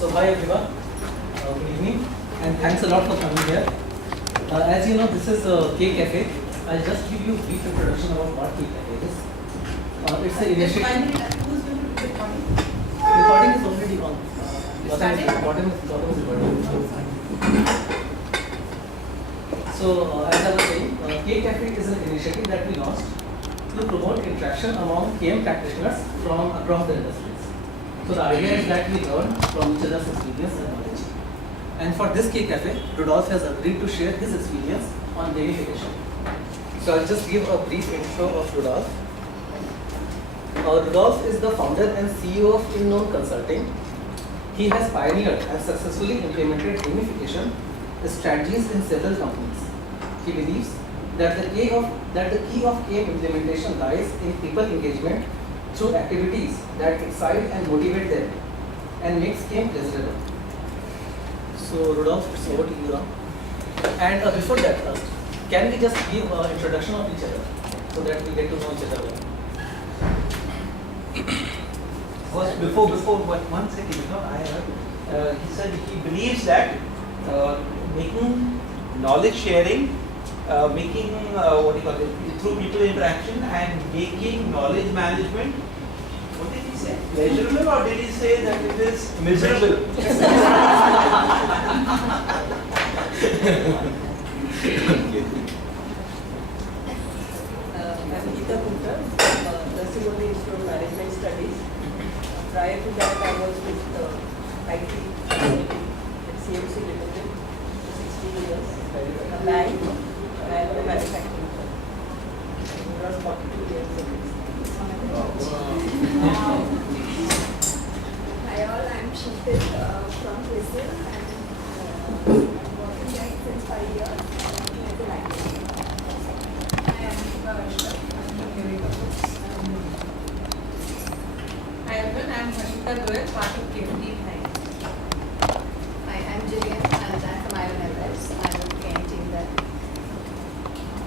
So hi everyone, good evening, and thanks a lot for coming here. As you know, this is K Cafe. I'll just give you a brief introduction about what K Cafe is. It's an initiative. Who's going to do the recording? Recording is already on. Started? Bottom is recording. So as I was saying, K Cafe is an initiative that we launched to promote interaction among KM practitioners from across the industries. So the idea is that we learn from each other's experience and knowledge. And for this K Cafe, Rudolf has agreed to share his experience on gamification. So I'll just give a brief intro of Rudolf. Rudolf is the founder and CEO of InKnown Consulting. He has pioneered and successfully implemented gamification strategies in several companies. He believes that the key of game implementation lies in people engagement through activities that excite and motivate them and makes game pleasurable. So Rudolf, it's over to you now. And before that, can we just give an introduction of each other so that we get to know each other well? First, before one second, he said he believes that making knowledge sharing, making what do you call it, through people interaction and making knowledge management. What did he say? Pleasurable, or did he say that it is miserable? I'm Geeta Punta, nursing only Institute of Management Studies. Prior to that, I was with IT at CMC Limited for 16 years, a bank and a manufacturing firm. Around 42 years of experience. Hi all, I'm Sheetal from Brazil and I'm working there since 5 years working as a writer. Hi, I'm Shiva Ashok. I'm from Eureka Books. Hi everyone, I am Vanita Goyal, part of KMT Ignite. Hi, I'm Jillian and I'm from Iron Everest. I'm on the KM team there.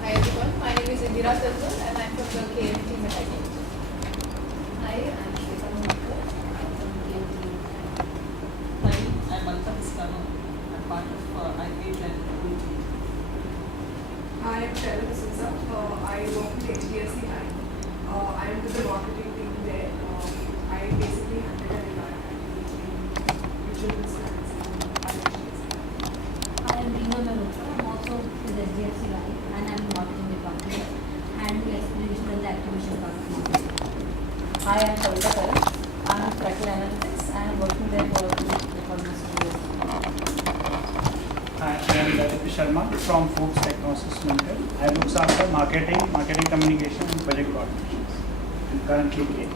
Hi everyone, my name is Indira Talwar and I am from the KM team at IIT. Hi, I'm Shweta Mohakar. I'm from KM team. Hi, I'm Malta Vistano. I'm part of IPH and UT. Hi, I'm Cheryl D'Souza. I work with HDFC Bank. I am with the marketing team there. I basically handle an environment between mutual funds and financials. I am Reena Mehrotra. I'm also with SDFC Life and I'm marketing department, handle exploration and the activation part of marketing. Hi, I'm Kavita Karan. I'm Tracking Analytics and I'm working there for almost 2 years. Hi, I am Lalit Sharma from Foods Technosis Limited. I look after marketing communication and project coordinations. I'm currently here.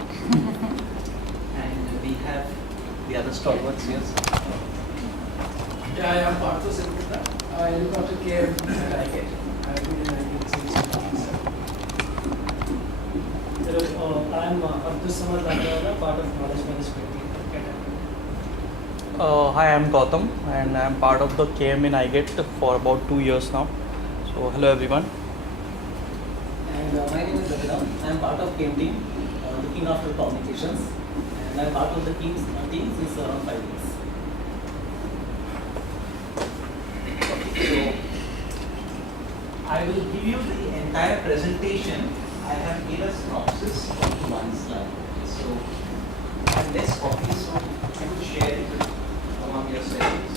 And we have the other stalwarts here. Yeah, I am Partho Sengupta. I look after KM and ICAT. I have been in ICAT since 2007. I am Abdul Samad Lagrawala, part of knowledge management team. Hi, I'm Gautam and I'm part of the KM in IGET for about 2 years now. So hello everyone. And my name is Raghunam. I am part of KM team, looking after communications, and I am part of the team since around 5 years. So, I will give you the entire presentation. I have made a synopsis of one slide. So, I have less copies, so I will share it among yourselves.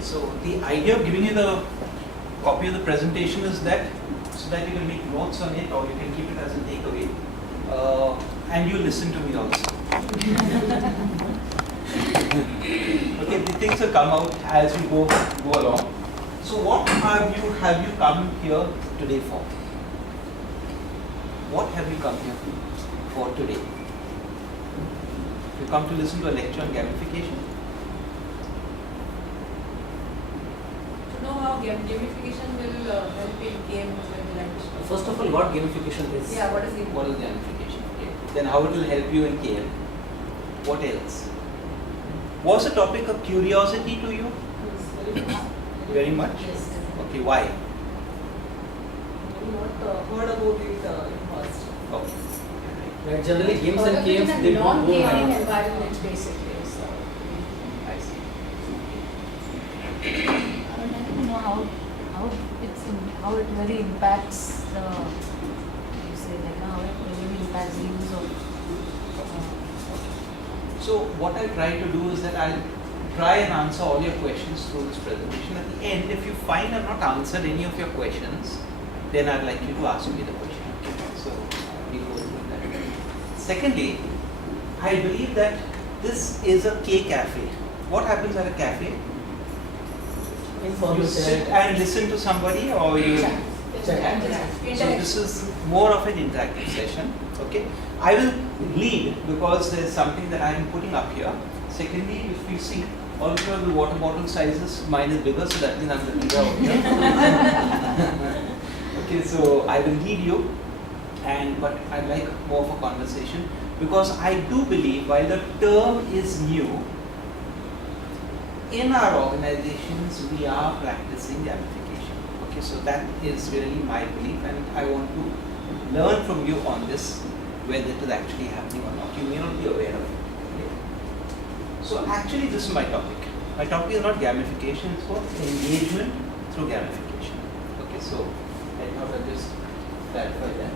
So the idea of giving you the copy of the presentation is that so that you can make notes on it or you can keep it as a takeaway, and you listen to me also. Okay, the things will come out as we go along. So what have you come here today for? What have you come here for today? You come to listen to a lecture on gamification. know how gamification will help in game implementation. First of all, what gamification is? Yeah, what is it? What is gamification? Okay. Then how it will help you in KM? What else? Was the topic of curiosity to you? Very much? Yes. Okay, why? Not heard about it in past. Okay. Right, generally games and In games a they don't non-gaming have. environment basically. So, I see. I would like to know how how it really impacts the you say like how it really impacts the use of So what I try to do is that I'll try and answer all your questions through this presentation. At the end, if you find I've not answered any of your questions, then I'd like you to ask me the question. So we go with that. Secondly, I believe that this is a K cafe. What happens at a cafe? Informal You sit chat. and listen to somebody, or you Chat. So this is more of an interactive session. Okay, I will lead because there is something that I am putting up here. Secondly, if you see, all of the water bottle sizes, mine is bigger, so that means I'm the leader over here. Okay, so I will lead you, but I like more of a conversation because I do believe while the term is new, in our organizations we are practicing gamification. Okay, so that is really my belief, and I want to learn from you on this, whether it is actually happening or not. You may not be aware of it. Okay? So actually this is my topic. My topic is not gamification, it's for engagement through gamification. Okay, so I thought I'd just clarify that.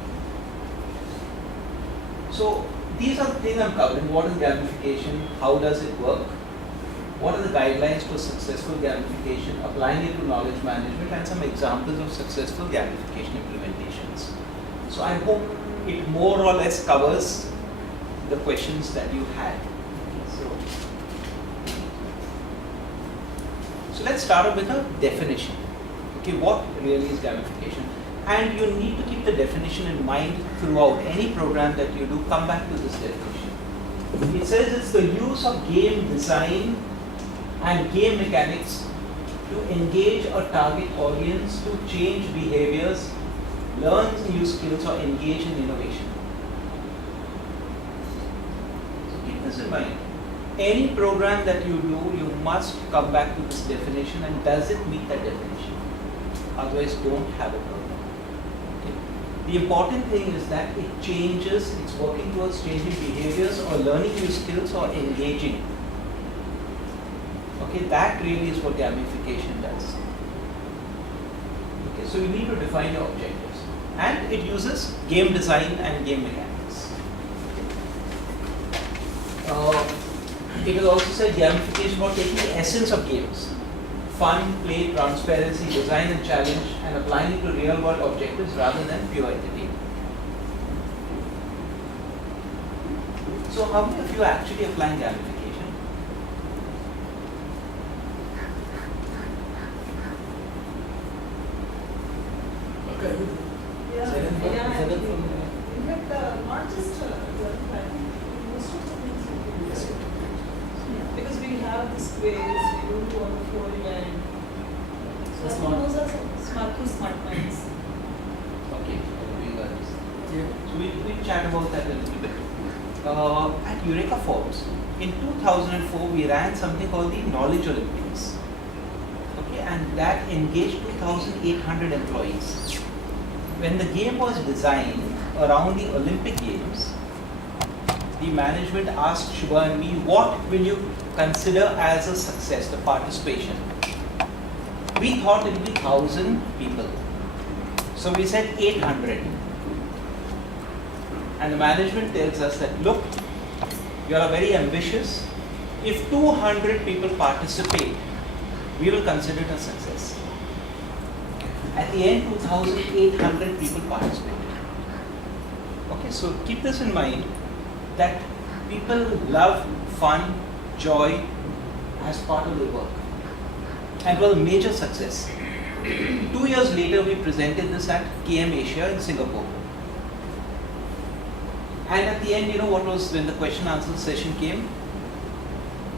So these are the things I'm covering. What is gamification? How does it work? What are the guidelines for successful gamification, applying it to knowledge management, and some examples of successful gamification implementations. So I hope it more or less covers the questions that you had. So let's start off with a definition. Okay, what really is gamification? And you need to keep the definition in mind throughout any program that you do. Come back to this definition. It says it's the use of game design and game mechanics to engage a target audience, to change behaviors, learn new skills, or engage in innovation. So keep this in mind. Any program that you do, you must come back to this definition, and does it meet that definition? Otherwise, don't have a program. Okay. The important thing is that it changes, it's working towards changing behaviors or learning new skills or engaging. Okay, that really is what gamification does. Okay, so you need to define your objectives. And it uses game design and game mechanics. It will also say gamification about taking the essence of games. Fun, play, transparency, design and challenge, and applying it to real world objectives rather than pure entertainment. So how many of you are actually applying gamification? Yeah, Seven from- yeah, seven in from- fact, not just planning, most of the things we do. Yes. Because we have this quiz, we don't want to fall in. So I think Smart. those are some smart minds. Okay, we got this. Yeah. So we'll chat about that a little bit. At Eureka Forbes, in 2004, we ran something called the Knowledge Olympics. Okay, and that engaged 2,800 employees. When the game was designed around the Olympic Games, the management asked Shubha and me, what will you consider as a success, the participation? We thought it would be 1,000 people. So we said 800. And the management tells us that, look, you are very ambitious. If 200 people participate, we will consider it a success. At the end, 2,800 people participated. Okay, so keep this in mind that people love fun, joy as part of the work. And it was a major success. 2 years later, we presented this at KM Asia in Singapore. And at the end, you know what was when the question answer session came?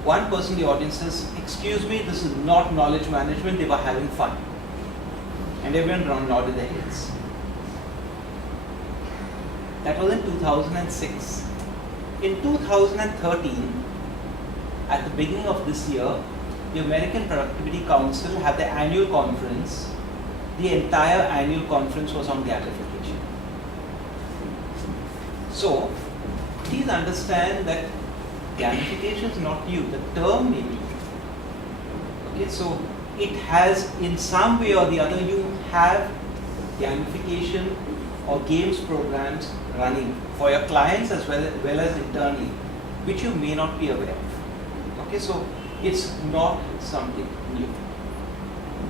one person in the audience says, "Excuse me, this is not knowledge management, they were having fun." And everyone nodded their heads. That was in 2006. In 2013, at the beginning of this year, the American Productivity Council had their annual conference. The entire annual conference was on gamification. So, please understand that gamification is not new. The term may be new. Okay, so it has, in some way or the other, you have gamification or games programs running for your clients as well as internally, which you may not be aware of. Okay, so it's not something new.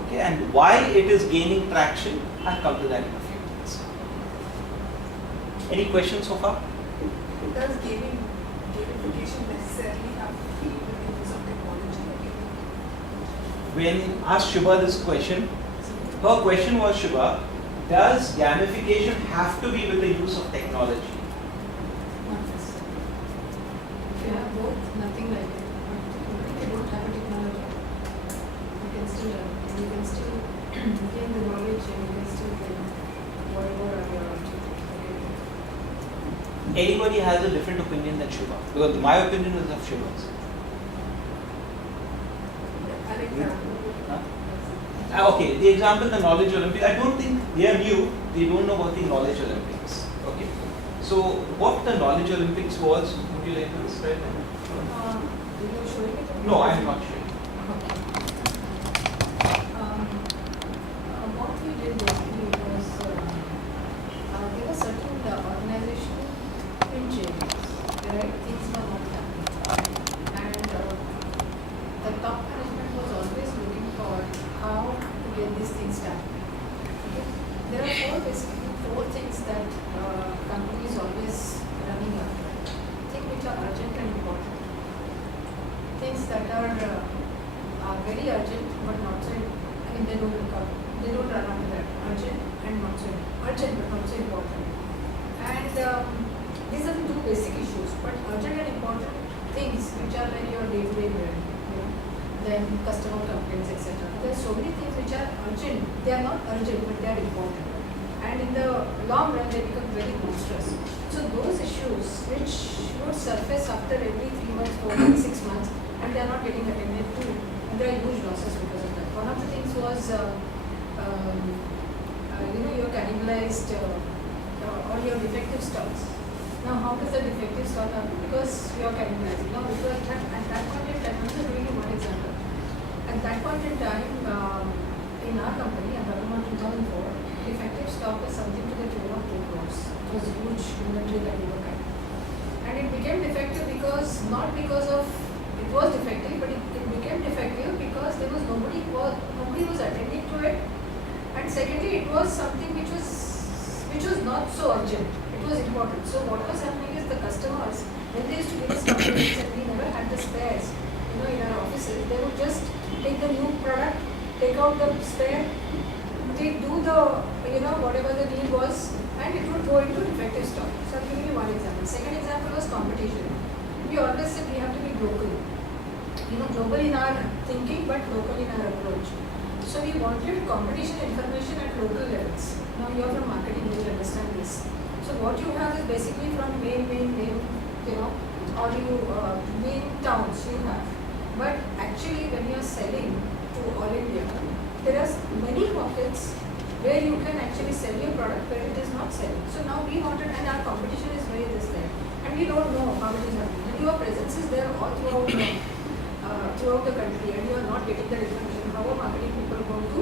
Okay, and why it is gaining traction, I'll come to that in a few minutes. Any questions so far? Does gamification necessarily have to be with the use of technology? When asked Shubha this question, her question was, Shubha, does gamification have to be with the use of technology? Not necessarily. If you have both, nothing like it. But if you don't have a technology, you can still learn. And you can still gain the knowledge and you can still gain whatever are your objectives. Anybody has a different opinion than Shubha? Because my opinion is of Shubha's. I like that. Okay, the example, the Knowledge Olympics, I don't think they are new, they don't know about the Knowledge Olympics. Okay, so what the Knowledge Olympics was, would you like to describe that? You are showing it? No, I'm not sure. Okay. What we did basically was there were certain organizational pinch areas where things were not happening, and the top management was always looking for how to get these things done. Okay? There are four things that companies always running after. Things which are urgent and important. Things that are very urgent but not so. They don't run after that. Urgent and not so urgent but not so important. And these are the two basic issues. But urgent and important things which are like your day-to-day bread, then customer complaints, etc. There are so many things which are urgent. They are not urgent but they are important. And in the long run they become very monstrous. So those issues which would surface after every 3 months, 4 months, 6 months, and they are not getting attended to, and there are huge losses because of that. One of the things was, you're cannibalized or your defective stocks. Now, how does the defective stock happen? Because you are cannibalizing. Now, because at that point in time, I'm just giving you one example. At that point in time, in our company, at Bhavima 2004, defective stock was something to the tune of 2 crores. It was a huge inventory that we were carrying. And it became defective because, not because of, it was defective, but it became defective because there was nobody was attending to it. And secondly, it was something which was not so urgent. It was important. So what was happening is the customers, when they used to give us complaints and we never had the spares, in our offices, they would just take the new product, take out the spare, they do the, whatever the need was, and it would go into defective stock. So I'll give you one example. Second example was competition. We always said we have to be global. Global in our thinking, but local in our approach. So we wanted competition information at local levels. Now you are from marketing, you will understand this. So what you have is basically from main, or main towns you have. But actually when you are selling to all India, there are many pockets where you can actually sell your product where it is not selling. So now we wanted, and our competition is very there. And we don't know how it is happening. And your presence is there all throughout the country, and you are not getting that information. How are marketing people going to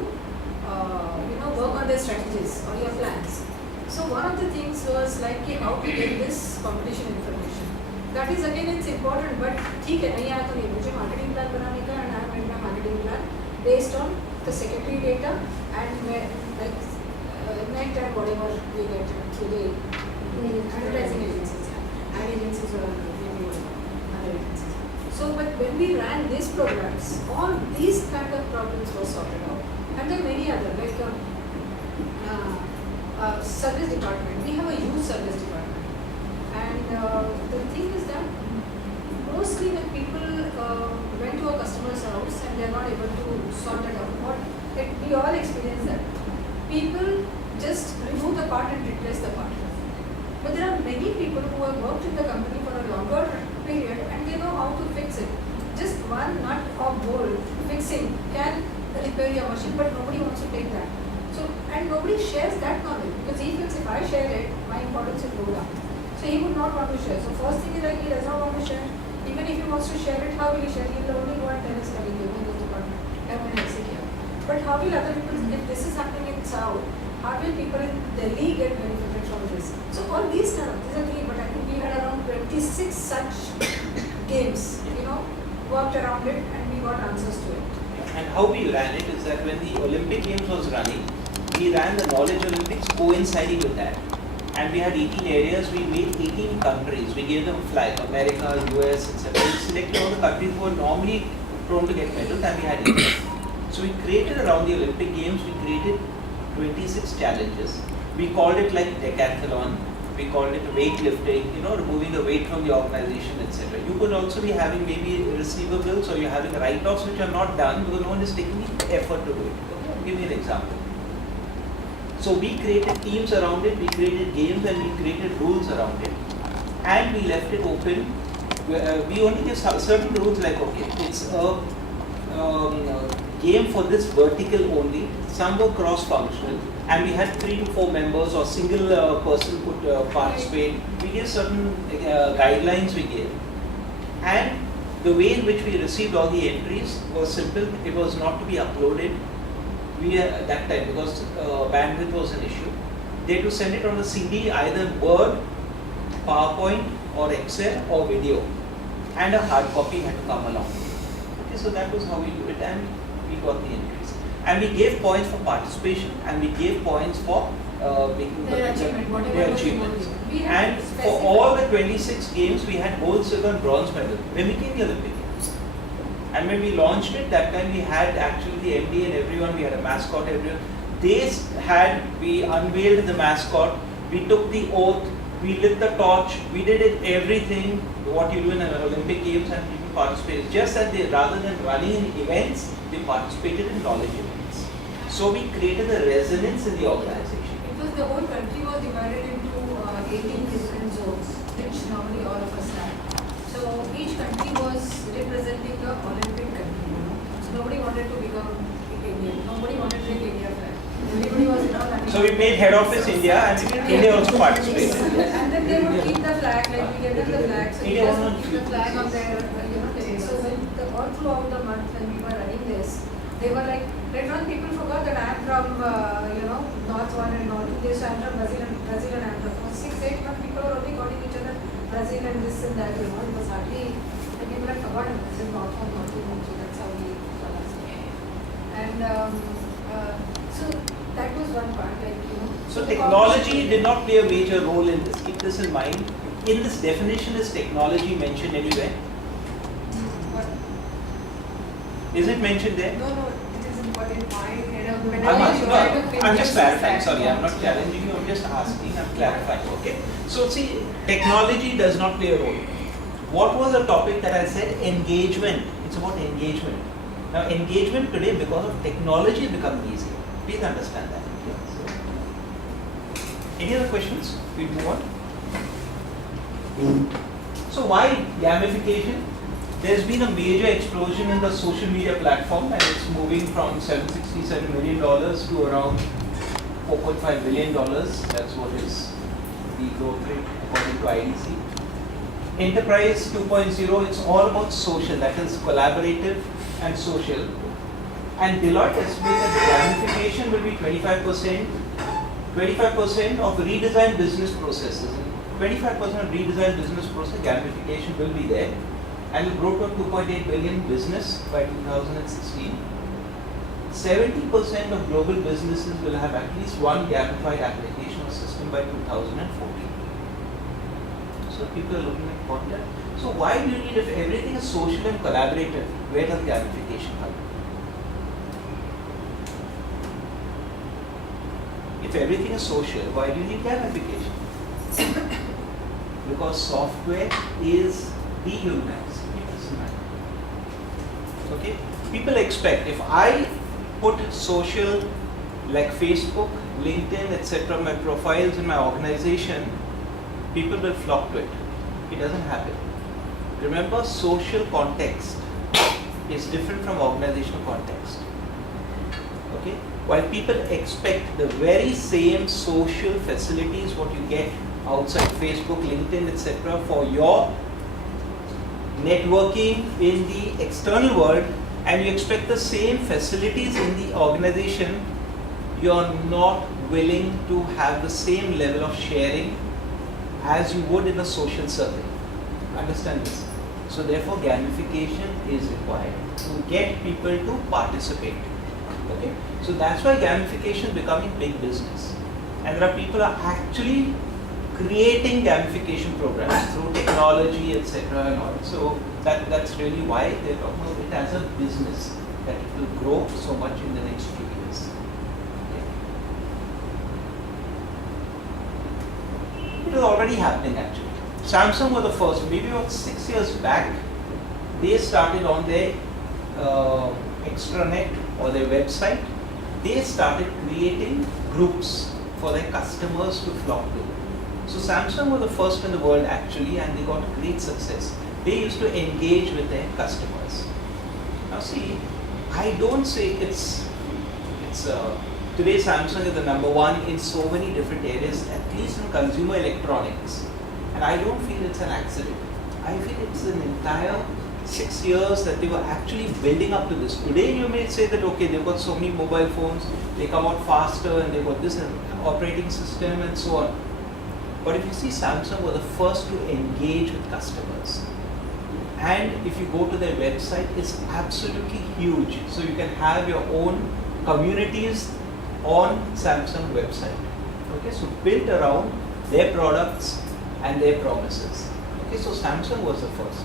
work on their strategies or your plans? So one of the things was like how to get this competition information. That is again, it's important, but ठीक है नहीं आया तो नहीं मुझे marketing plan बनाने का, and I have made my marketing plan based on the secondary data and net and whatever we get through the advertising agencies, ad agencies or maybe other agencies. So, but when we ran these programs, all these kind of problems were sorted out, and there are many other like service department. We have a huge service department, and the thing is that mostly when people people who have worked in the company for a longer period and they know how to fix it. Just one nut or bolt fixing can repair your machine, but nobody wants to take that. So, and nobody shares that knowledge because he feels if I share it, my importance will go down. So he would not want to share. So first thing is like he does not want to share. Even if he wants to share it, how will he share? He will only go and tell his colleague, you know, the department, I'm an executive. But how will other people, if this is happening in South, how will people in Delhi get benefited from this? So all these kind of, these are three, but I think we had around 26 such games, you know, worked around it and we got answers to it. And how we ran it is that when the Olympic Games was running, we ran the Knowledge Olympics coinciding with that. And we had 18 areas, we made 18 countries. We gave them a flag, America, US, etc. We selected all the countries who were normally prone to get medals and we had India. So we created around the Olympic Games, we created 26 challenges. We called it like decathlon, we called it weightlifting, you know, removing the weight from the organization, etc. You could also be having maybe receivables or you're having write-offs which are not done because no one is taking the effort to do it. Okay, I'll give you an example. So we created teams around it, we created games and we created rules around it. And we left it open. We only give certain rules like, okay, it's a game for this vertical only. Some were cross-functional and we had 3 to 4 members or single person could participate. We gave certain guidelines we gave. And the way in which we received all the entries was simple. It was not to be uploaded. We at that time, because bandwidth was an issue, they had to send it on a CD, either Word, PowerPoint or Excel or video, and a hard copy had to come along. Okay, so that was how we do it and we got the entries. And we gave points for participation and we gave points for making Their achievement, whatever their was achievements. we had And for specific- all the 26 games, we had gold, silver and bronze medal, mimicking the Olympic Games. And when we launched it, that time we had actually the MD and everyone, we had a mascot, everyone. We unveiled the mascot, we took the oath, we lit the torch, we did it everything, what you do in an Olympic Games and people participated. Just that they, rather than running in events, they participated in knowledge events. So we created a resonance in the organization. It was the whole country was divided into 18 different zones, which normally all of us have. So each country was representing the Olympic country, you know. So nobody wanted to become Indian. Nobody wanted to take India flag. Everybody was, you know, running. So we made head office India and India also participated. And then they would keep the flag, like we gave them the flag. So India you just was keep the flag on their, you know, thing. So when all throughout the month when we were running this, they were like, later on people forgot that I am from, you know, North one and North India, so I am from Brazil and I am from 6-8 months people were only calling each other Brazil and this and that, you know, it was hardly, the people had forgotten this is North one, North two, so that's how we call us. And so that was one part, like, you know. So technology did not play a major role in this. Keep this in mind. In this definition, is technology mentioned anywhere? What? Is it mentioned there? No, it is important. I'm just clarifying. Sorry, I'm not challenging you. I'm just asking. I'm clarifying. Okay. So see, technology does not play a role. What was the topic that I said? Engagement. It's about engagement. Now, engagement today, because of technology, is becoming easier. Please understand that. Any other questions? We move on. So why gamification? There's been a major explosion in the social media platform and it's moving from $767 million to around $4.5 billion. That's what is the growth rate according to IDC. Enterprise 2.0, it's all about social, that is collaborative and social. And Deloitte estimates that gamification will be 25% of redesigned business processes. 25% of redesigned business process gamification will be there and will grow to a 2.8 billion business by 2016. 70% of global businesses will have at least one gamified application or system by 2014. So people are looking at content. So why do you need, if everything is social and collaborative, where does gamification come? If everything is social, why do you need gamification? Because software is dehumanized. It doesn't matter. Okay? People expect, if I put social like Facebook, LinkedIn, etc., my profiles in my organization, people will flock to it. It doesn't happen. Remember, social context is different from organizational context. Okay? While people expect the very same social facilities what you get outside Facebook, LinkedIn, etc. for your networking in the external world, and you expect the same facilities in the organization, you are not willing to have the same level of sharing as you would in a social circle. Understand this? So therefore gamification is required to get people to participate. Okay? So that's why gamification is becoming big business. And there are people who are actually creating gamification programs through technology, etc. and all. So that's really why they're talking about it as a business, that it will grow so much in the next few years. Okay. It is already happening actually. Samsung were the first, maybe about 6 years back, they started on their extranet or their website, they started creating groups for their customers to flock to. So Samsung were the first in the world actually, and they got great success. They used to engage with their customers. Now see, I don't say it's today Samsung is the number one in so many different areas, at least in consumer electronics. And I don't feel it's an accident. I feel it's an entire 6 years that they were actually building up to this. Today you may say that okay, they've got so many mobile phones, they come out faster and they've got this operating system and so on. But if you see, Samsung were the first to engage with customers. And if you go to their website, it's absolutely huge. So you can have your own communities on Samsung website. Okay, so built around their products and their promises. Okay, so Samsung was the first.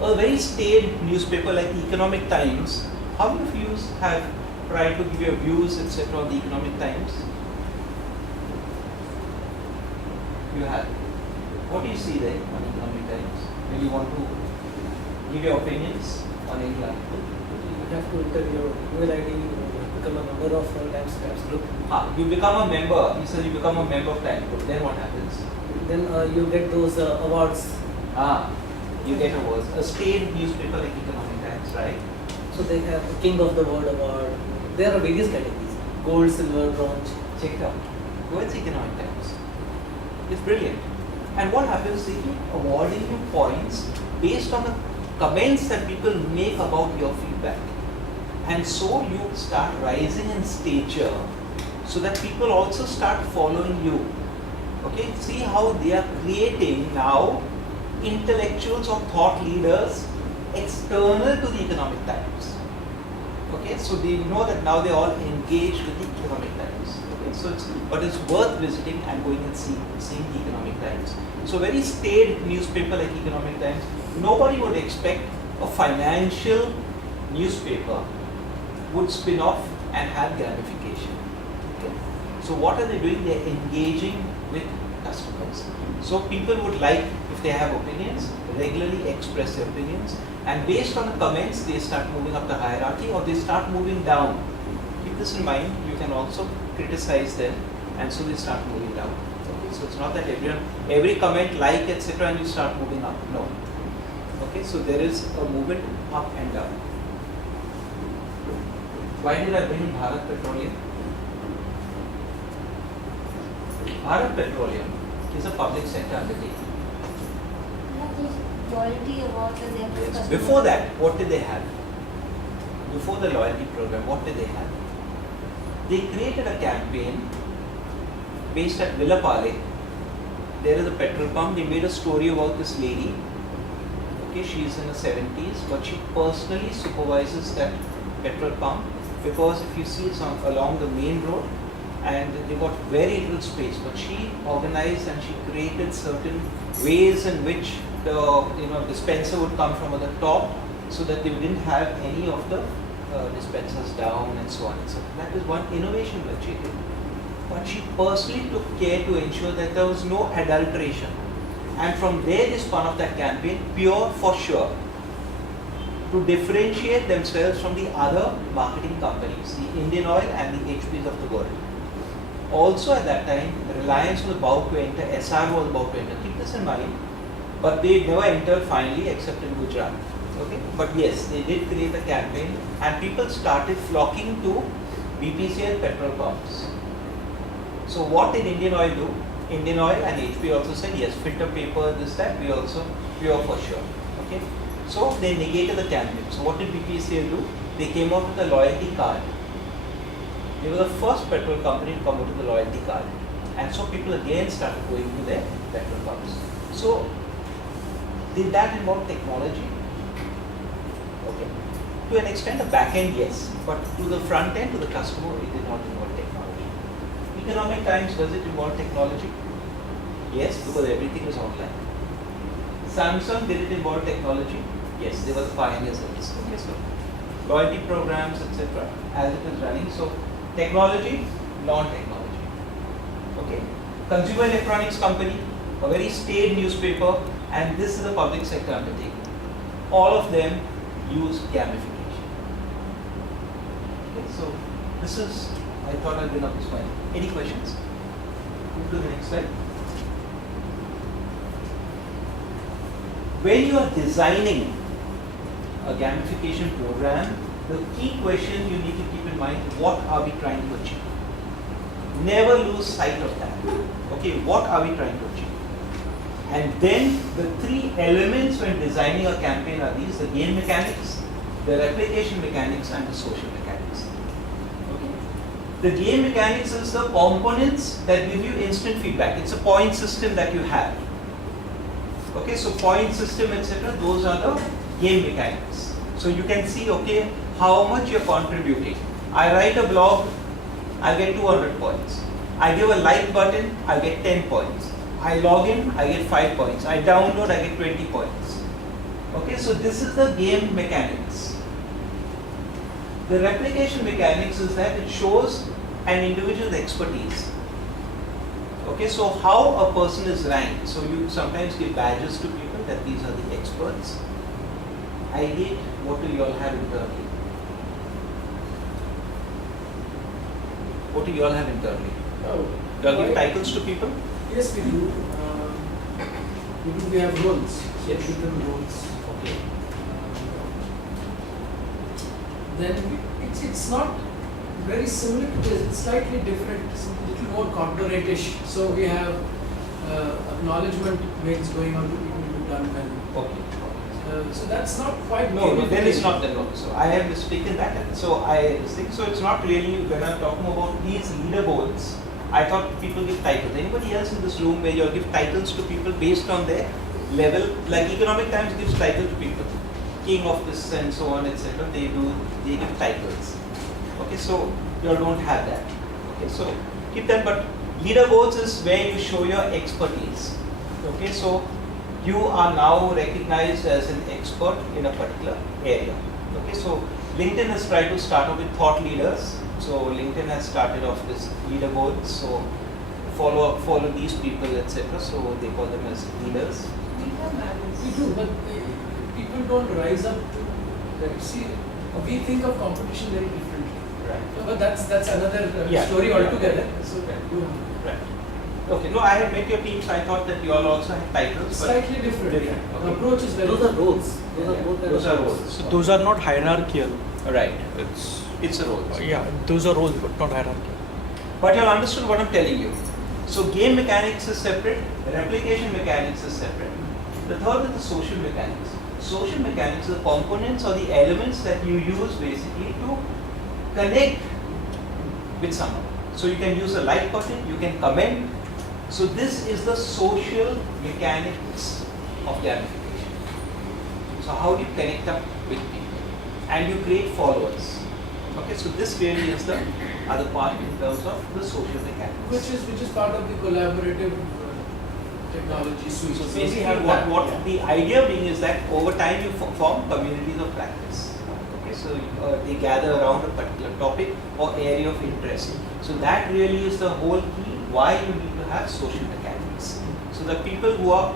A very staid newspaper like the Economic Times, how many of you have tried to give your views, etc. on the Economic Times? You have. What do you see there on Economic Times? When you want to give your opinions on any article? You have to enter your email ID, become a member of Times group. You become a member. You said you become a member of Times group. Then what happens? Then you get those awards. You get awards. A state newspaper like Economic Times, right? So they have King of the World award. There are various categories: gold, silver, bronze. Check it out. Go and see Economic Times. It's brilliant. And what happens? They keep awarding you points based on the comments that people make about your feedback. And so you start rising in stature so that people also start following you. Okay, see how they are creating now intellectuals or thought leaders external to the Economic Times. Okay, so they know that now they all engage with the Economic Times. Okay, so it's worth visiting and going and seeing the Economic Times. So very staid newspaper like Economic Times. Nobody would expect a financial newspaper would spin off and have gamification. Okay? So what are they doing? They're engaging with customers. So people would like, if they have opinions, regularly express their opinions, and based on the comments they start moving up the hierarchy or they start moving down. Keep this in mind. You can also criticize them, and so they start moving down. Okay? So it's not that every comment like etc. and you start moving up. No. Okay, so there is a movement up and down. Why did I bring Bharat Petroleum? Bharat Petroleum is a public sector undertaking. Loyalty awards and their Yes. Before that, what did they have? Before the loyalty program, what did they have? They created a campaign based at Villapale. There is a petrol pump. They made a story about this lady. Okay, she's in her 70s, but she personally supervises that petrol pump because if you see it's along the main road and they got very little space, but she organized and she created certain ways in which the dispenser would come from the top so that they didn't have any of the dispensers down and so on and so forth. That is one innovation that she did. But she personally took care to ensure that there was no adulteration. And from there they spun off that campaign, Pure for Sure, to differentiate themselves from the other marketing companies, the Indian Oil and the HPs of the world. Also at that time, Reliance was about to enter, SR was about to enter. Keep this in mind. But they never entered finally except in Gujarat. Okay? But yes, they did create a campaign and people started flocking to BPCL petrol pumps. So what did Indian Oil do? Indian Oil and HP also said, yes, filter paper, this, that, we also pure for sure. Okay? So they negated the campaign. So what did BPCL do? They came out with a loyalty card. They were the first petrol company to come out with the loyalty card. And so people again started going to their petrol pumps. So did that involve technology? Okay. To an extent, the back end, yes. But to the front end, to the customer, it did not involve technology. Economic Times, does it involve technology? Yes, because everything is online. Samsung, did it involve technology? Yes, they were the pioneers of this. Okay, so loyalty programs, etc. as it is running. So technology, non-technology. Okay. Consumer electronics company, a very staid newspaper, and this is a public sector undertaking. All of them use gamification. Okay, so this is, I thought I'd bring up this point. Any questions? Move to the next slide. When you are designing a gamification program, the key question you need to keep in mind, what are we trying to achieve? Never lose sight of that. Okay, what are we trying to achieve? And then the three elements when designing a campaign are these: the game mechanics, the replication mechanics, and the social mechanics. Okay. The game mechanics is the components that give you instant feedback. It's a point system that you have. Okay, so point system, etc. Those are the game mechanics. So you can see, okay, how much you're contributing. I write a blog, I get 200 points. I give a like button, I get 10 points. I log in, I get 5 points. I download, I get 20 points. Okay, so this is the game mechanics. The replication mechanics is that it shows an individual's expertise. Okay, so how a person is ranked. So you sometimes give badges to people that these are the experts. I hate, what do you all have internally? What do you all have internally? Oh, Do you all give titles to people? yes, we do. We have roles. So Yes. give them roles. Okay. Then it's not very similar to this. It's slightly different. It's a little more corporate-ish. So we have acknowledgement mails going on to people who've done well. Okay. So that's not quite No, then it's gamification. not that. No. So I have mistaken that. So I think so. It's not really when I'm talking about these leaderboards. I thought people give titles. Anybody else in this room where you give titles to people based on their level? Like Economic Times gives title to people, king of this and so on, etc. They give titles. Okay, so you all don't have that. Okay, so keep that. But leaderboards is where you show your expertise. Okay, so you are now recognized as an expert in a particular area. Okay, so LinkedIn has tried to start off with thought leaders. So LinkedIn has started off this leaderboards. So follow these people, etc. So they call them as leaders. We do, but people don't rise up to that. See, we think of competition very differently. Right. But that's another Yeah. story Yeah. altogether. So Right. you Right. Okay. No, I had met your team, so I thought that you all also have titles. but slightly different. Different. The Okay. approach is very Those are roles. Those are both Those are roles. So those are not hierarchical. Right. It's It's a role. yeah, those are roles but not hierarchical. But you all understood what I'm telling you. So game mechanics is separate, replication mechanics is separate. The third is the social mechanics. Social mechanics are the components or the elements that you use basically to connect with someone. So you can use a like button, you can comment. So this is the social mechanics of gamification. So how do you connect up with people? And you create followers. Okay, so this really is the other part in terms of the social mechanics. which is part of the collaborative technology suite. So we basically, have what that. the idea being is that over time you form communities of practice. Okay, so they gather around a particular topic or area of interest. So that really is the whole key why you need to have social mechanics. So the people who are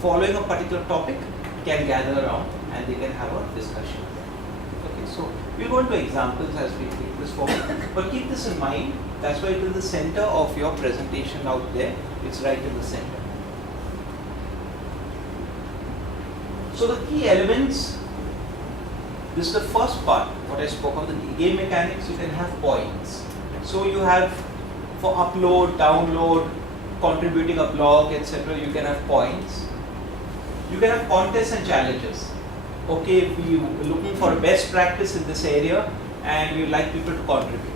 following a particular topic can gather around and they can have a discussion. Okay, so we'll go into examples as we take this forward. But keep this in mind That's why it is the center of your presentation out there. It's right in the center. So the key elements, this is the first part, what I spoke of, the game mechanics. You can have points. So you have for upload, download, contributing a blog, etc. You can have points. You can have contests and challenges. Okay, if we are looking for a best practice in this area and we would like people to contribute.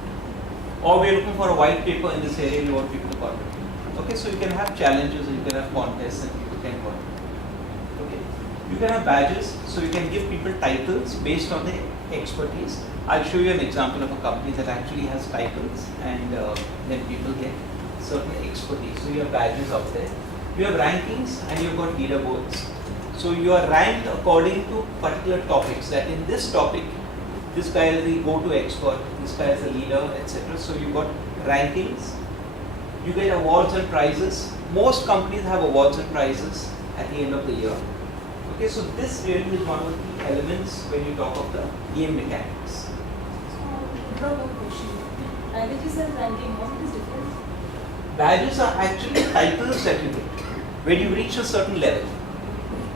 Or we are looking for a white paper in this area and we want people to contribute. Okay, so you can have challenges and you can have contests and people can contribute. Okay, you can have badges, so you can give people titles based on their expertise. I'll show you an example of a company that actually has titles and then people get certain expertise. So you have badges out there. You have rankings and you've got leaderboards. So you are ranked according to particular topics, that in this topic, this guy is the go-to expert, this guy is the leader, etc. So you got rankings. You get awards and prizes. Most companies have awards and prizes at the end of the year. Okay, so this really is one of the key elements when you talk of the game mechanics. Badges and ranking, what is different? Badges are actually titles that you get when you reach a certain level.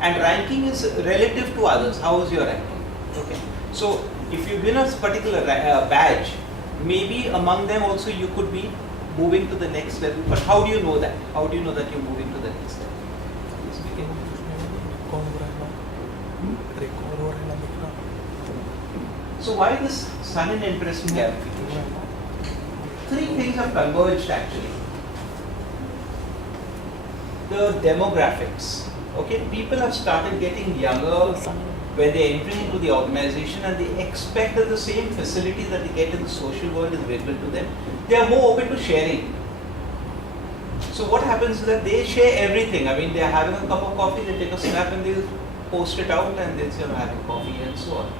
And ranking is relative to others. How is your ranking? Okay. So if you win a particular badge, maybe among them also you could be moving to the next level. But how do you know that? How do you know that you're moving to the next level? So why this sudden interest in gamification? Three things have converged actually. The demographics. Okay, people have started getting younger when they are entering into the organization and they expect that the same facility that they get in the social world is available to them. They are more open to sharing. So what happens is that they share everything. I mean, they are having a cup of coffee, they take a snap and they post it out and they say I'm having coffee and so on.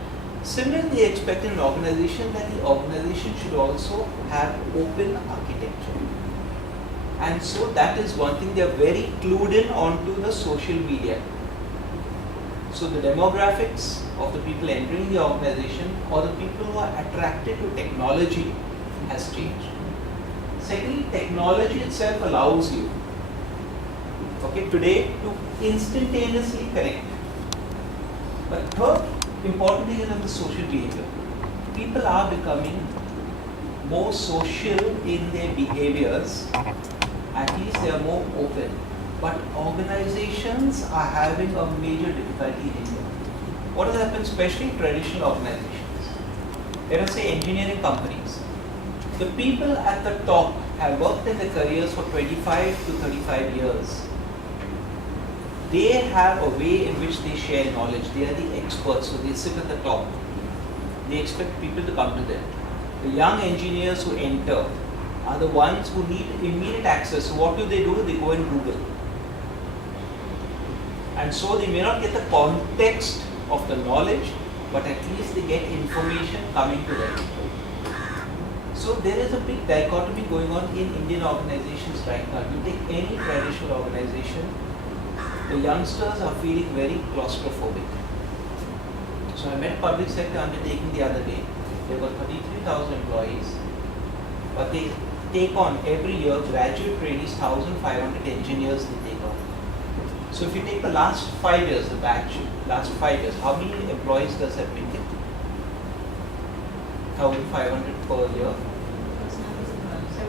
Similarly, they expect in an organization that the organization should also have open architecture. And so that is one thing, they are very clued in onto the social media. So the demographics of the people entering the organization or the people who are attracted to technology has changed. Secondly, technology itself allows you, okay, today to instantaneously connect. But third important thing is the social behavior. People are becoming more social in their behaviors. At least they are more open. But organizations are having a major difficulty in India. What has happened, especially traditional organizations? Let us say engineering companies. The people at the top have worked in their careers for 25 to 35 years. They have a way in which they share knowledge. They are the experts, so they sit at the top. They expect people to come to them. The young engineers who enter are the ones who need immediate access. So what do? They go and Google. And so they may not get the context of the knowledge, but at least they get information coming to them. So there is a big dichotomy going on in Indian organizations right now. You take any traditional organization, the youngsters are feeling very claustrophobic. So I met public sector undertaking the other day. They've got 33,000 employees, but they take on every year graduate trainees, 1,500 engineers they take on. So if you take the last 5 years, the batch, last 5 years, how many employees does that make it? 1,500 per year?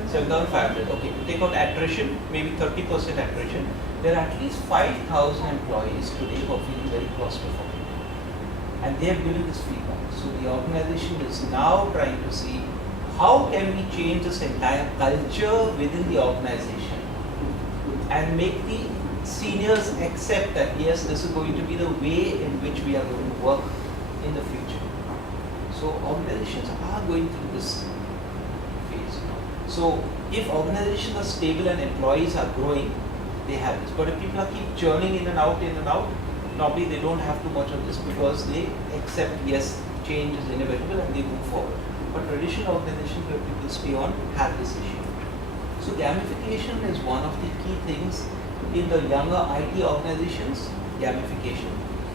7,500. Okay, take out attrition, maybe 30% attrition. There are at least 5,000 employees today who are feeling very claustrophobic. And they have given this feedback. So the organization is now trying to see how can we change this entire culture within the organization and make the seniors accept that yes, this is going to be the way in which we are going to work in the future. So organizations are going through this phase. So if organizations are stable and employees are growing, they have this. But if people are keep churning in and out, normally they don't have too much of this because they accept yes, change is inevitable and they move forward. But traditional organizations where people stay on have this issue. So gamification is one of the key things in the younger IT organizations. Gamification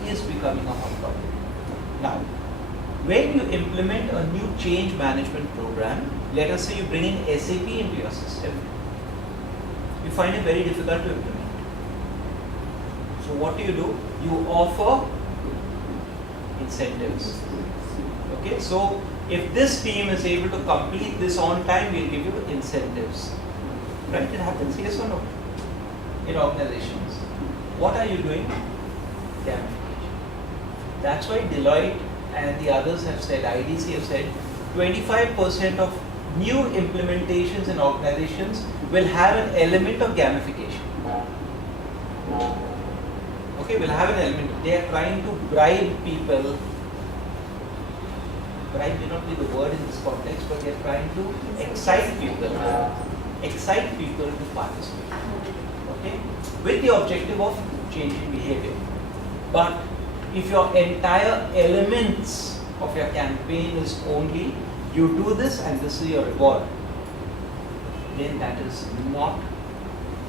is becoming a hot topic. Now, when you implement a new change management program, let us say you bring in SAP into your system, you find it very difficult to implement. So what do? You offer incentives. Okay, so if this team is able to complete this on time, we'll give you incentives. Right? It happens, yes or no? In organizations. What are you doing? Gamification. That's why Deloitte and the others have said, IDC have said, 25% of new implementations in organizations will have an element of gamification. Okay, will have an element. They are trying to bribe people. Bribe may not be the word in this context, but they are trying to excite people to participate. Okay, with the objective of changing behavior. But if your entire elements of your campaign is only you do this and this is your reward, then that is not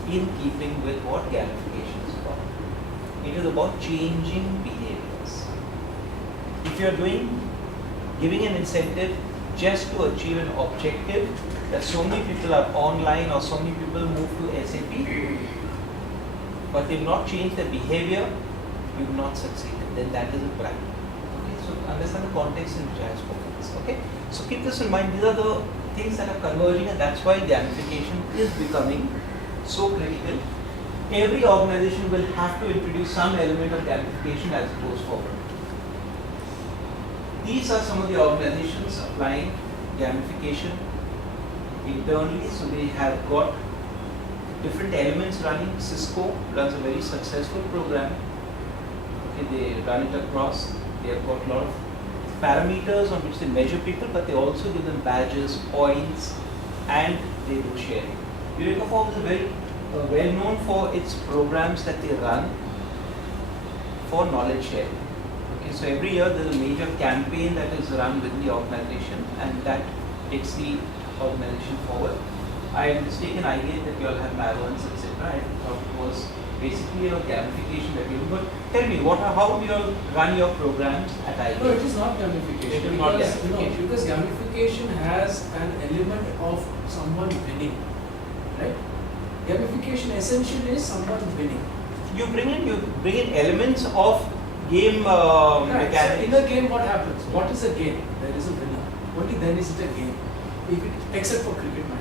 in keeping with what gamification is about. It is about changing behaviors. If you are giving an incentive just to achieve an objective, that so many people are online or so many people move to SAP, but they've not changed their behavior, you've not succeeded. Then that is a bribe. Okay, so understand the context in which I have spoken this. Okay, so keep this in mind. These are the things that are converging, and that's why gamification is becoming so critical. Every organization will have to introduce some element of gamification as it goes forward. These are some of the organizations applying gamification internally. So they have got different elements running. Cisco runs a very successful program. Okay, they run it across. They have got a lot of parameters on which they measure people, but they also give them badges, points, and they do sharing. Eureka Form is very well known for its programs that they run for knowledge sharing. Okay, so every year there is a major campaign that is run within the organization, and that takes the organization forward. I had mistaken idea that you all have Marons, etc. I thought it was basically a gamification that you do. But tell me, how do you all run your programs at IIT? No, it is not gamification. It is not because, gamification. Because gamification has an element of someone winning, right? Gamification essentially is someone winning. You bring in elements of game Right. mechanics. So in a game, what happens? What is a game? There is a winner. Only then is it a game. If it, except for cricket match,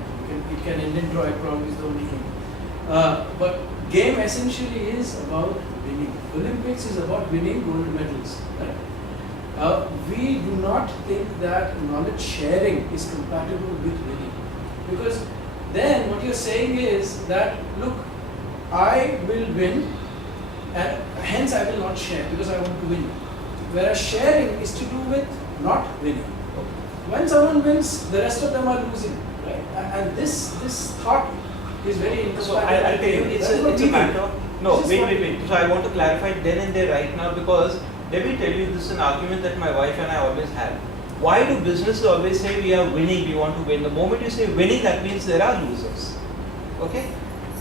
it can end in draw. It probably is the only game. But game essentially is about winning. Olympics is about winning gold medals. Right? We do not think that knowledge sharing is compatible with winning, because then what you're saying is that, look, I will win, and hence I will not share because I want to win. Whereas sharing is to do with not winning. When someone wins, the rest of them are losing, right? And this thought is very interesting. So I'll tell you, it's a matter. No, wait. So I want to clarify then and there right now, because let me tell you, this is an argument that my wife and I always have. Why do businesses always say we are winning, we want to win? The moment you say winning, that means there are losers. Okay?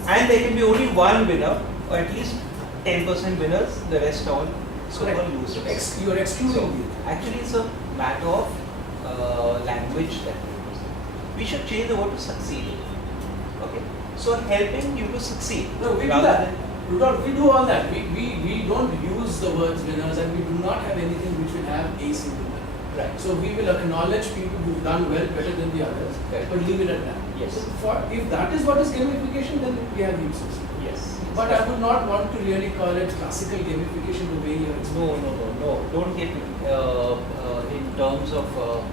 And there can be only one winner, or at least 10% winners, the rest all so-called losers. You are excluding. So actually it's a matter of language that we use. We should change the word to succeed. Okay? So helping you to succeed. No, we do that. We do all that. We don't use the words winners, and we do not have anything which will have a single winner. Right. So we will acknowledge people who've done well better than the others, Correct. but leave it at that. Yes. So if that is what is gamification, then we have users. Yes. But I would not want to really call it classical gamification the way you are explaining. No. Don't get in terms of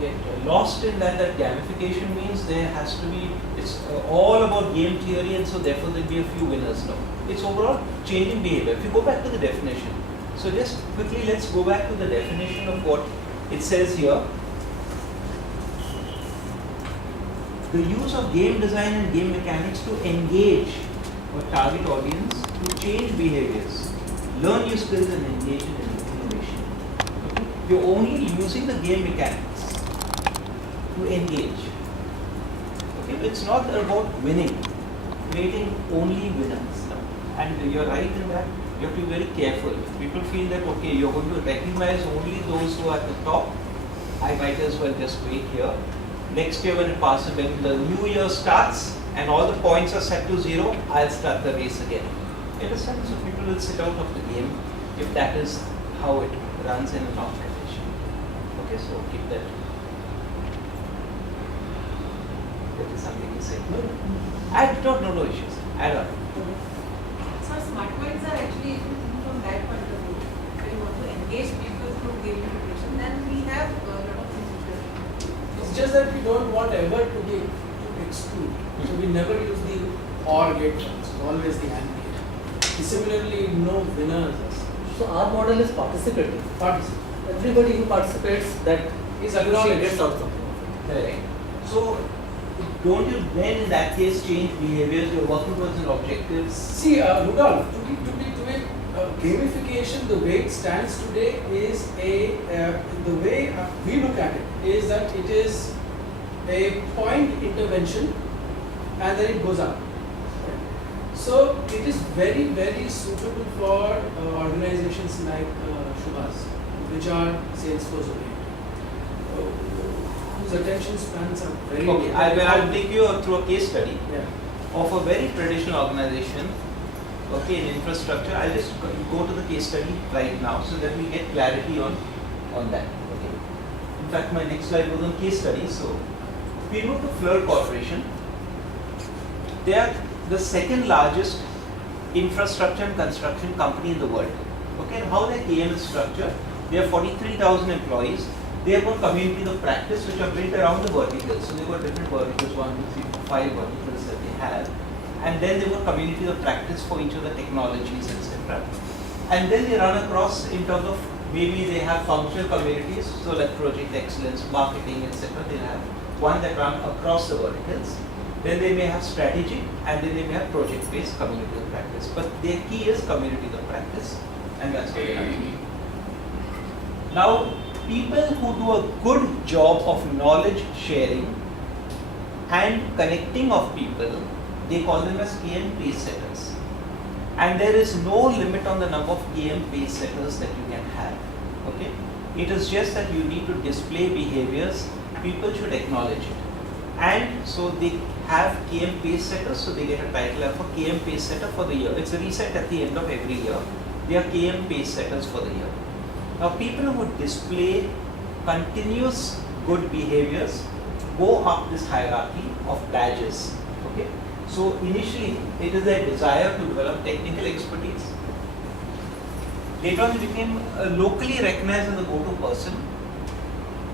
get lost in that gamification means there has to be, it's all about game theory, and so therefore there will be a few winners. No. It's overall changing behavior. If you go back to the definition, so just quickly let's go back to the definition of what it says here. The use of game design and game mechanics to engage a target audience to change behaviors, learn new skills and engage in innovation. Okay? You're only using the game mechanics to engage. Okay? It's not about winning, creating only winners. And you're right in that You have to be very careful. If people feel that, okay, you're going to recognize only those who are at the top, I might as well just wait here. Next year when it passes, when the new year starts and all the points are set to 0, I'll start the race again. You understand? So people will sit out of the game if that is how it runs in an organization. Okay, so keep that. That is something you say. I don't know, no issues. I don't know. So smart minds are actually, if you think from that point of view, when you want to engage people through gamification, then we have a lot of things to do. It's just that we don't want ever to be to exclude. So we never use the or gate terms, it's always the and gate. Similarly, no winners as such. So our model is participative. Participate. Everybody who participates, that Is she acknowledged. gets out something. Correct. So, don't you then in that case change behaviors? You're working towards an objective. See, Rudolph, gamification, the way it stands today is the way we look at it is that it is a point intervention and then it goes up. So it is very, very suitable for organizations like Shubha's, which are Salesforce oriented, whose attention spans are very Okay, I'll take you through a case study Yeah. of a very traditional organization. Okay, in infrastructure. I'll just go to the case study right now so that we get clarity on that. Okay. In fact, my next slide was on case study. So, we go to Fluor Corporation. They are the second largest infrastructure and construction company in the world. Okay, and how their KM is structured? They have 43,000 employees. They have got communities of practice which are built around the verticals. So they've got different verticals, 1, 2, 3, 4, 5 verticals that they have. And then they've got communities of practice for each of the technologies, etc. And then they run across in terms of maybe they have functional communities, so like project excellence, marketing, etc. They have one that run across the verticals. Then they may have strategy, and then they may have project-based community of practice. But their key is community of practice, and that's what they have. Now, people who do a good job of knowledge sharing and connecting of people, they call them as KM pace setters. And there is no limit on the number of KM pace setters that you can have. Okay? It is just that you need to display behaviors, people should acknowledge it. And so they have KM pace setters, so they get a title of a KM pace setter for the year. It's a reset at the end of every year. They are KM pace setters for the year. Now, people who display continuous good behaviors go up this hierarchy of badges. Okay? So initially, it is their desire to develop technical expertise. Later on, they became locally recognized as a go-to person.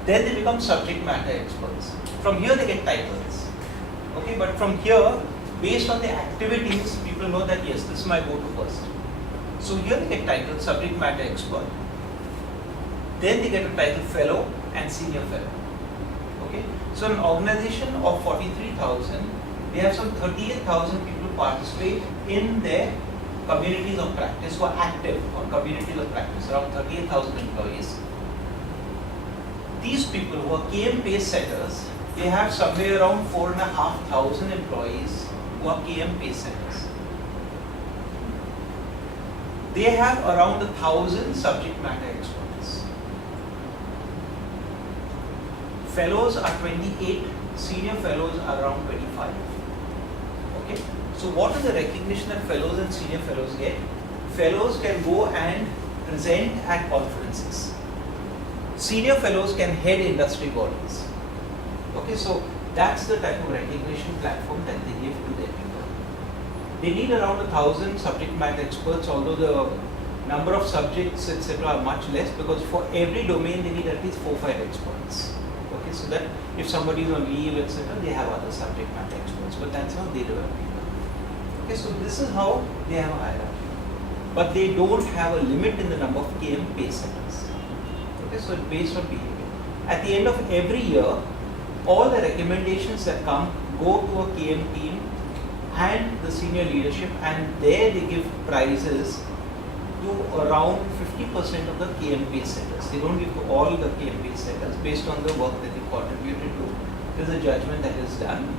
Then they become subject matter experts. From here, they get titles. Okay, but from here, based on the activities, people know that yes, this is my go-to person. So here they get titles subject matter expert. Then they get a title fellow and senior fellow. Okay, so an organization of 43,000. They have some 38,000 people participate in their communities of practice who are active on communities of practice, around 38,000 employees. These people who are KM pace setters, they have somewhere around 4,500 employees who are KM pace setters. They have around 1,000 subject matter experts. Fellows are 28, senior fellows are around 25. Okay. So what is the recognition that fellows and senior fellows get? Fellows can go and present at conferences. Senior fellows can head industry bodies. Okay, so that's the type of recognition platform that they give to their people. They need around 1,000 subject matter experts, although the number of subjects, etc. are much less, because for every domain they need at least 4 or 5 experts. Okay, so that if somebody is on leave, etc., they have other subject matter experts, but that's how they develop people. Okay, so this is how they have a hierarchy. But they don't have a limit in the number of KM pace setters. Okay, so it's based on behavior. At the end of every year, all the recommendations that come go to a KM team and the senior leadership, and there they give prizes to around 50% of the KM pace setters. They don't give to all the KM pace setters based on the work that they contributed to. There's a judgment that is done,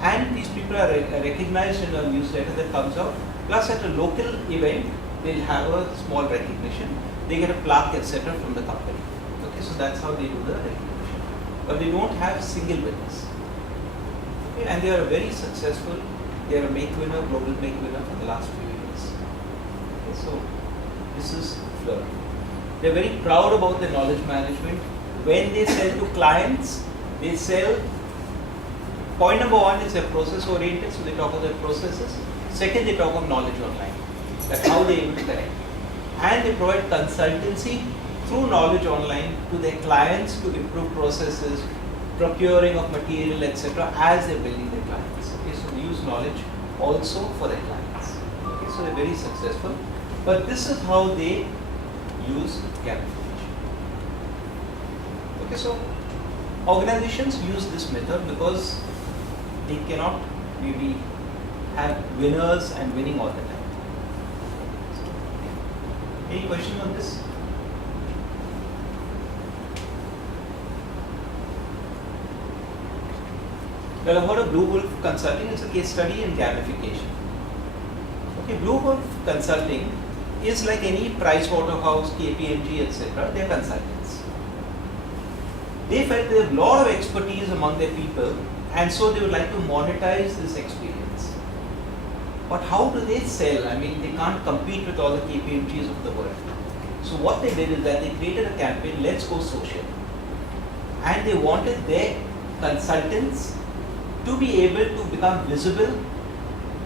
and these people are recognized in a newsletter that comes out. Plus, at a local event, they'll have a small recognition. They get a plaque, etc. from the company. Okay, so that's how they do the recognition. But they don't have single winners. Okay, and they are very successful. They are a make winner, global make winner for the last few years. Okay, so this is Fleur. They're very proud about their knowledge management. When they sell to clients, they sell. Point number one is they're process oriented, so they talk about their processes. Second, they talk of knowledge online, that how they able to connect. And they provide consultancy through knowledge online to their clients to improve processes, procuring of material, etc. as they're building their clients. Okay, so they use knowledge also for their clients. Okay, so they're very successful. But this is how they use gamification. Okay, so organizations use this method because they cannot maybe have winners and winning all the time. Any question on this? Well, I've heard of Blue Wolf Consulting. It's a case study in gamification. Okay, Blue Wolf Consulting is like any Pricewaterhouse, KPMG, etc. They are consultants. They felt they have a lot of expertise among their people, and so they would like to monetize this experience. But how do they sell? I mean, they can't compete with all the KPMGs of the world. So what they did is that they created a campaign, Let's Go Social. And they wanted their consultants to be able to become visible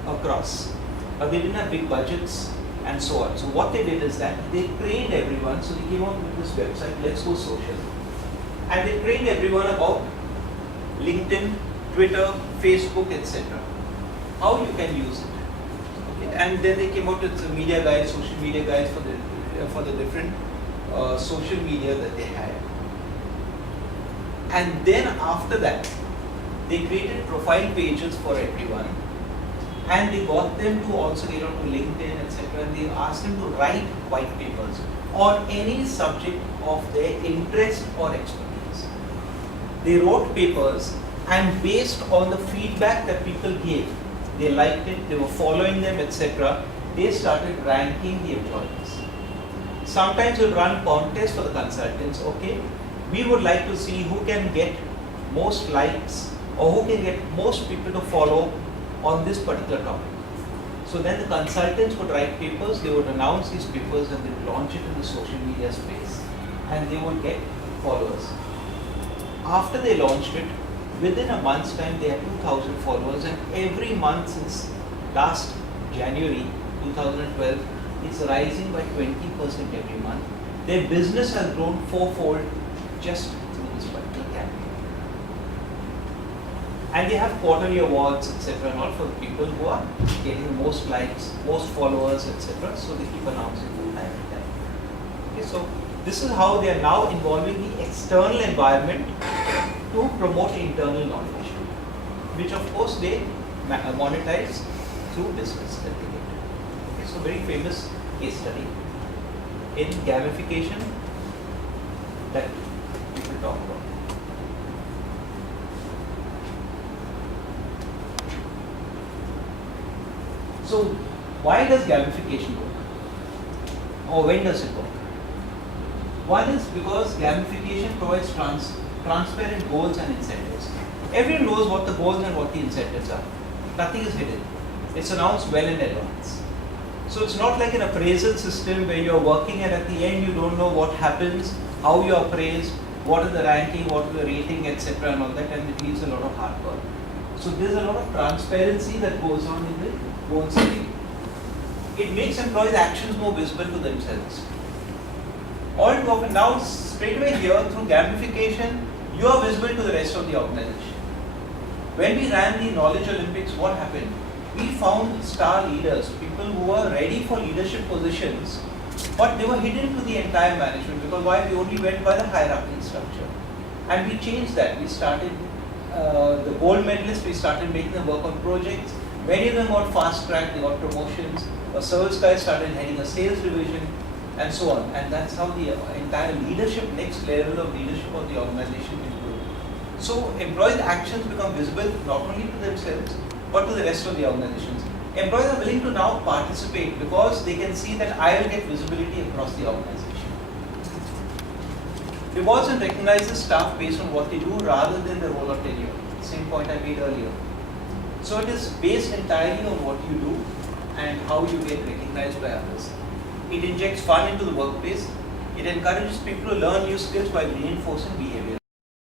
across. But they didn't have big budgets and so on. So what they did is that they trained everyone. So they came up with this website, Let's Go Social. And they trained everyone about LinkedIn, Twitter, Facebook, etc. How you can use it. Okay. And then they came out with the media guides, social media guides for the different social media that they had. And then after that, they created profile pages for everyone, and they got them to also get onto LinkedIn, etc. And they asked them to write white papers on any subject of their interest or expertise. They wrote papers, and based on the feedback that people gave, they liked it, they were following them, etc. They started ranking the employees. Sometimes we'll run contests for the consultants. Okay, we would like to see who can get most likes or who can get most people to follow on this particular topic. So then the consultants would write papers, they would announce these papers, and they would launch it in the social media space, and they would get followers. After they launched it, within a month's time they had 2,000 followers, and every month since last January 2012, it's rising by 20% every month. Their business has grown fourfold just through this particular campaign. And they have quarterly awards, etc. and all for the people who are getting the most likes, most followers, etc. So they keep announcing from time to time. Okay, so this is how they are now involving the external environment to promote internal knowledge, which of course they monetize through business that they get. Okay, so very famous case study in gamification that people talk about. So why does gamification work? Or when does it work? One is because gamification provides transparent goals and incentives. Everyone knows what the goals and what the incentives are. Nothing is hidden. It's announced well in advance. So it's not like an appraisal system where you're working and at the end you don't know what happens, how you are appraised, what is the ranking, what is the rating, etc. and all that, and it leaves a lot of hard work. So there's a lot of transparency that goes on in the goal setting. It makes employees' actions more visible to themselves. All too often now, straight away here through gamification, you are visible to the rest of the organization. When we ran the Knowledge Olympics, what happened? We found star leaders, people who were ready for leadership positions, but they were hidden to the entire management because why? We only went by the hierarchy structure. And we changed that. We started the gold medalists, we started making them work on projects. Many of them got fast track, they got promotions. A service guy started heading a sales division, and so on. And that's how the entire leadership, next level of leadership of the organization improved. So employees' actions become visible not only to themselves, but to the rest of the organizations. employees are willing to now participate because they can see that I will get visibility across the organization. Rewards and recognizes staff based on what they do rather than the role of tenure. Same point I made earlier. So it is based entirely on what you do and how you get recognized by others. It injects fun into the workplace. It encourages people to learn new skills while reinforcing behavior.